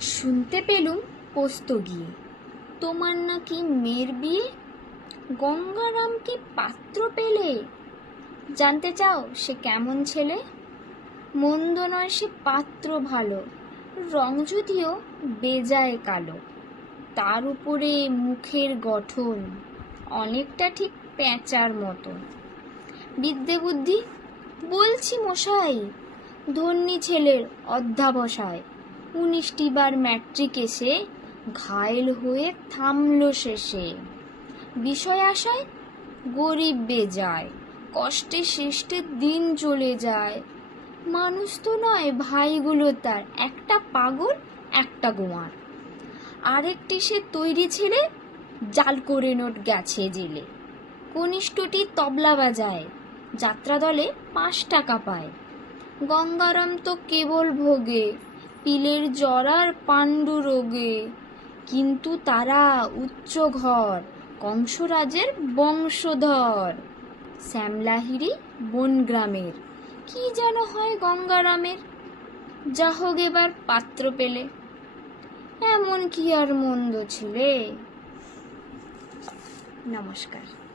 শুনতে পেলুম পোস্ত গিয়ে। তোমার নাকি মেয়ের বিয়ে? গঙ্গারাম কি পাত্র পেলে? জানতে চাও সে কেমন ছেলে? মন্দ নয় সে পাত্র ভালো, রং যদিও বেজায় কালো। তার উপরে মুখের গঠন অনেকটা ঠিক প্যাঁচার মতো বিদ্যে বুদ্ধি, বলছি মশাই, ধন্যী ছেলের অধ্যাবসায়। উনিশটি বার ম্যাট্রিক এসে ঘায়েল হয়ে থামল শেষে। বিষয় আশায় গরিব বেজায়, কষ্টে শেষ্টে দিন চলে যায়। মানুষ তো নয়, ভাইগুলো তার, একটা পাগল, একটা গোয়ার আরেকটি সে তৈরি ছেলে, জাল করে নোট গেছে জেলে। কনিষ্ঠটি তবলা বাজায় যাত্রা দলে পাঁচ টাকা পায়। গঙ্গারাম তো কেবল ভোগে পিলের জরার পাণ্ডু রোগে। কিন্তু তারা উচ্চ ঘর, কংসরাজের বংশধর। শ্যামলাহিরি বনগ্রামের। কি যেন হয় গঙ্গারামের। যা হোক এবার পাত্র পেলে। এমন কি আর মন্দ ছিলে? নমস্কার।